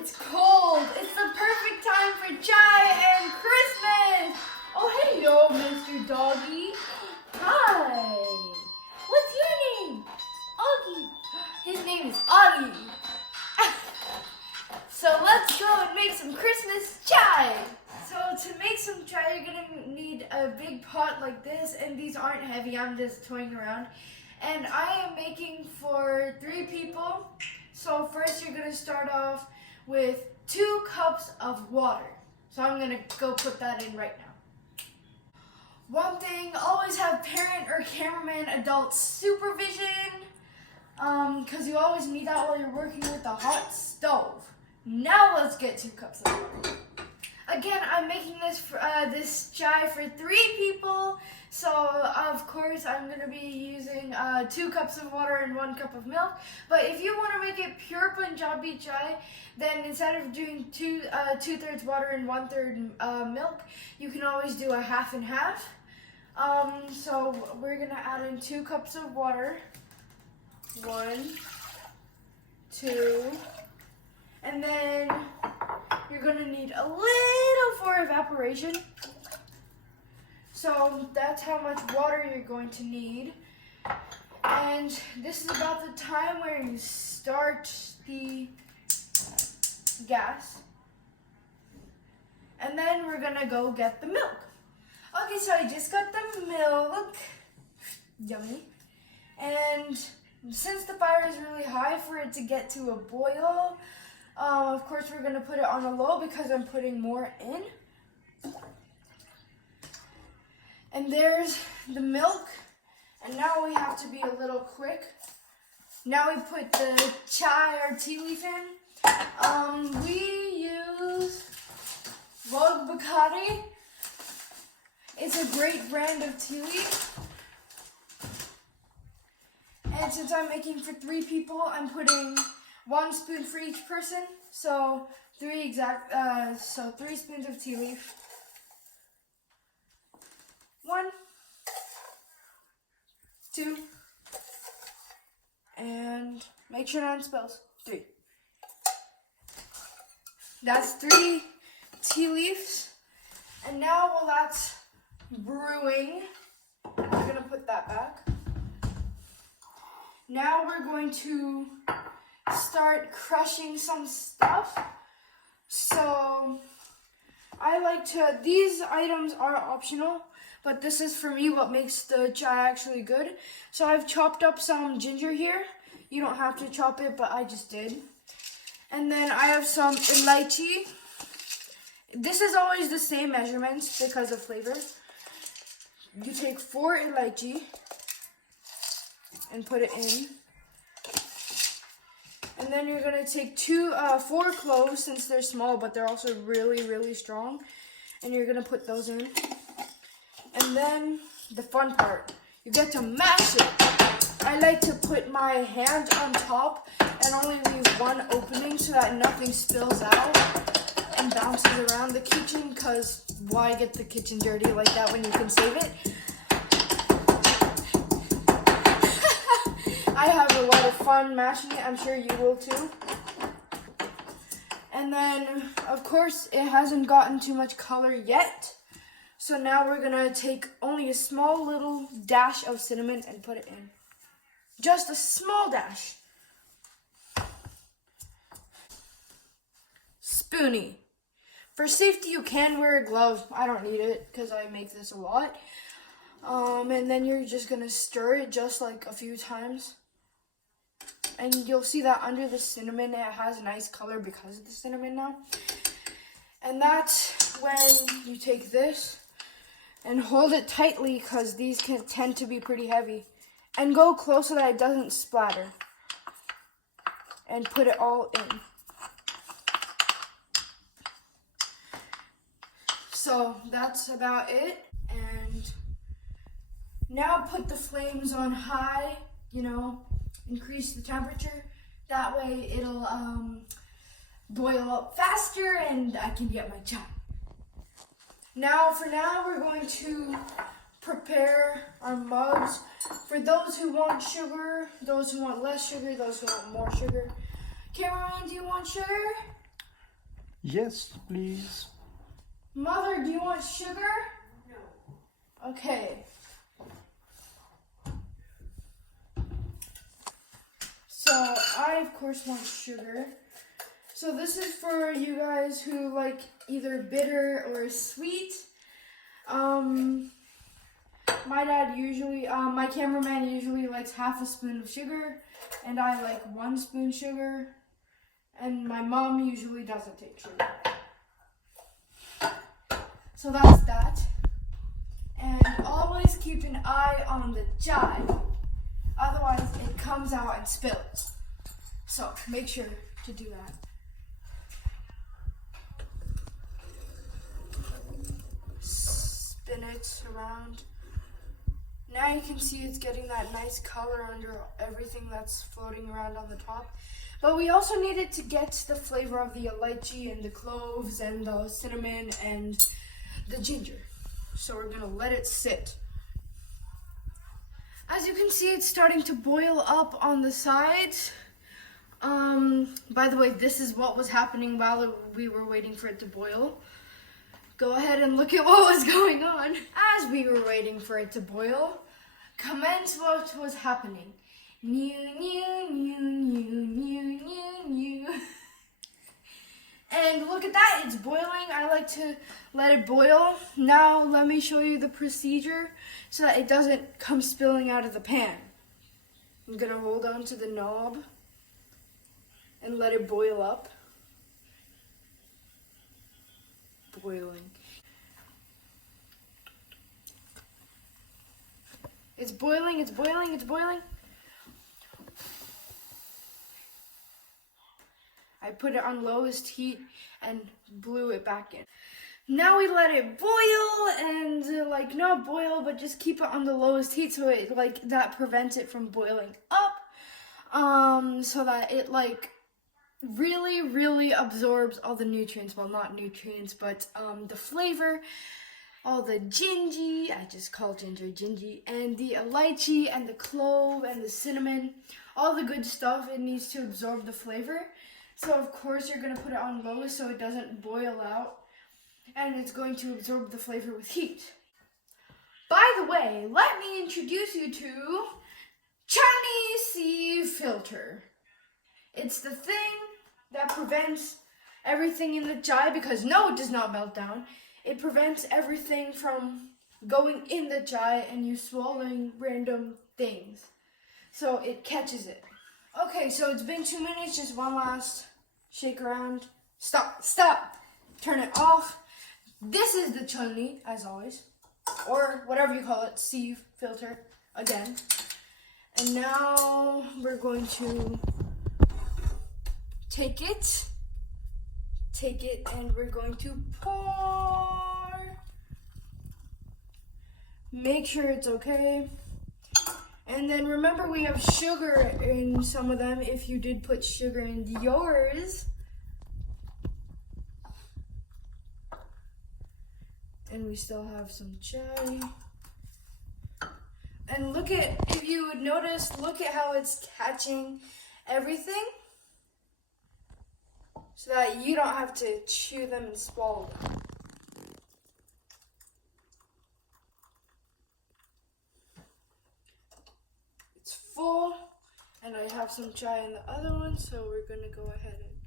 It's cold. It's the perfect time for chai and Christmas. Oh, hello, Mr. Doggy. Hi. What's your name? Augie. His name is Augie. So let's go and make some Christmas chai. So to make some chai, you're gonna need a big pot like this, and these aren't heavy. I'm just toying around. And I am making for 3 people. So first you're gonna start off with 2 cups of water. So I'm gonna go put that in right now. One thing, always have parent or cameraman adult supervision, because you always need that while you're working with a hot stove. Now let's get 2 cups of water. Again, I'm making this chai for 3 people, so of course I'm going to be using 2 cups of water and 1 cup of milk. But if you want to make it pure Punjabi chai, then instead of doing 2/3 water and 1/3 milk, you can always do a half and half. So we're going to add in 2 cups of water. 1, 2, and then you're going to need a little for evaporation. So that's how much water you're going to need. And this is about the time where you start the gas. And then we're going to go get the milk. Okay, so I just got the milk. Yummy. And since the fire is really high for it to get to a boil, of course we're going to put it on a low because I'm putting more in. And there's the milk. And now we have to be a little quick. Now we put the chai or tea leaf in. We use Vogue Bacardi. It's a great brand of tea leaf. And since I'm making for 3 people, I'm putting 1 spoon for each person. So 3 spoons of tea leaf. 1, 2, and make sure none spills. 3. That's 3 tea leaves. And now while that's brewing, we're gonna put that back. Now we're going to start crushing some stuff. So these items are optional, but this is for me what makes the chai actually good. So I've chopped up some ginger here. You don't have to chop it, but I just did. And then I have some Elaichi. This is always the same measurements because of flavor. You take 4 Elaichi and put it in. And then you're gonna take 4 cloves, since they're small, but they're also really, really strong. And you're gonna put those in. And then the fun part, you get to mash it. I like to put my hand on top and only leave 1 opening so that nothing spills out and bounces around the kitchen, because why get the kitchen dirty like that when you can save it? I have a lot of fun mashing it. I'm sure you will too. And then, of course, it hasn't gotten too much color yet. So now we're going to take only a small little dash of cinnamon and put it in. Just a small dash. Spoonie. For safety, you can wear gloves. I don't need it because I make this a lot. And then you're just going to stir it just like a few times. And you'll see that under the cinnamon, it has a nice color because of the cinnamon now. And that's when you take this and hold it tightly, because these can tend to be pretty heavy. And go close so that it doesn't splatter. And put it all in. So that's about it. And now put the flames on high, increase the temperature. That way it'll boil up faster and I can get my chai. Now, we're going to prepare our mugs. For those who want sugar, those who want less sugar, those who want more sugar. Cameraman, do you want sugar? Yes, please. Mother, do you want sugar? No. Okay. So I of course want sugar. So this is for you guys who like either bitter or sweet. My dad usually, my cameraman usually likes half a spoon of sugar, and I like 1 spoon sugar, and my mom usually doesn't take sugar. So that's that. And always keep an eye on the chai, otherwise it comes out and spills. So make sure to do that. Spin it around. Now you can see it's getting that nice color under everything that's floating around on the top. But we also need it to get the flavor of the elaichi and the cloves and the cinnamon and the ginger. So we're gonna let it sit. As you can see, it's starting to boil up on the sides. By the way, this is what was happening while we were waiting for it to boil. Go ahead and look at what was going on. As we were waiting for it to boil, comment what was happening. New, new, new, new, new, new, new. And look at that, it's boiling. I like to let it boil. Now let me show you the procedure so that it doesn't come spilling out of the pan. I'm gonna hold on to the knob and let it boil up. Boiling. It's boiling, it's boiling, it's boiling. I put it on lowest heat and blew it back in. Now we let it boil and not boil, but just keep it on the lowest heat so it that prevents it from boiling up. So that it really absorbs all the nutrients. Well, not nutrients, but the flavor, all the gingy, I just call ginger gingy, and the elaichi and the clove and the cinnamon, all the good stuff. It needs to absorb the flavor. So of course you're gonna put it on low so it doesn't boil out, and it's going to absorb the flavor with heat. By the way, let me introduce you to Chinese sieve filter. It's the thing that prevents everything in the chai, because no, it does not melt down. It prevents everything from going in the chai and you swallowing random things. So it catches it. Okay, so it's been 2 minutes, just one last shake around. Stop. Turn it off. This is the chutney, as always, or whatever you call it, sieve filter, again. And now we're going to take it, and we're going to pour. Make sure it's okay. And then remember, we have sugar in some of them, if you did put sugar in yours. And we still have some chai. And look at, if you would notice, look at how it's catching everything, so that you don't have to chew them and swallow them. It's full, and I have some chai in the other one, so we're gonna go ahead and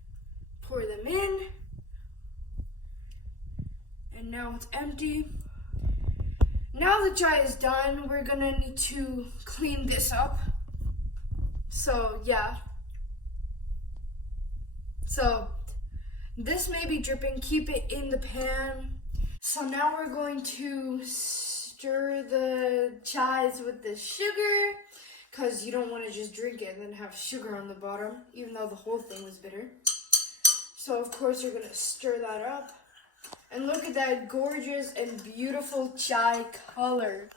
pour them in. And now it's empty. Now the chai is done, we're gonna need to clean this up. So yeah. So this may be dripping, keep it in the pan. So now we're going to stir the chais with the sugar, because you don't want to just drink it and then have sugar on the bottom, even though the whole thing was bitter. So of course you're gonna stir that up. And look at that gorgeous and beautiful chai color.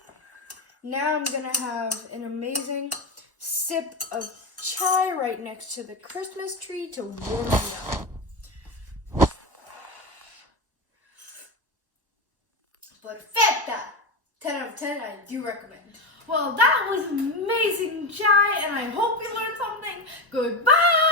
Now I'm gonna have an amazing sip of chai right next to the Christmas tree to warm me up. Perfecta! 10 out of 10, I do recommend. Well, that was amazing chai, and I hope you learned something. Goodbye!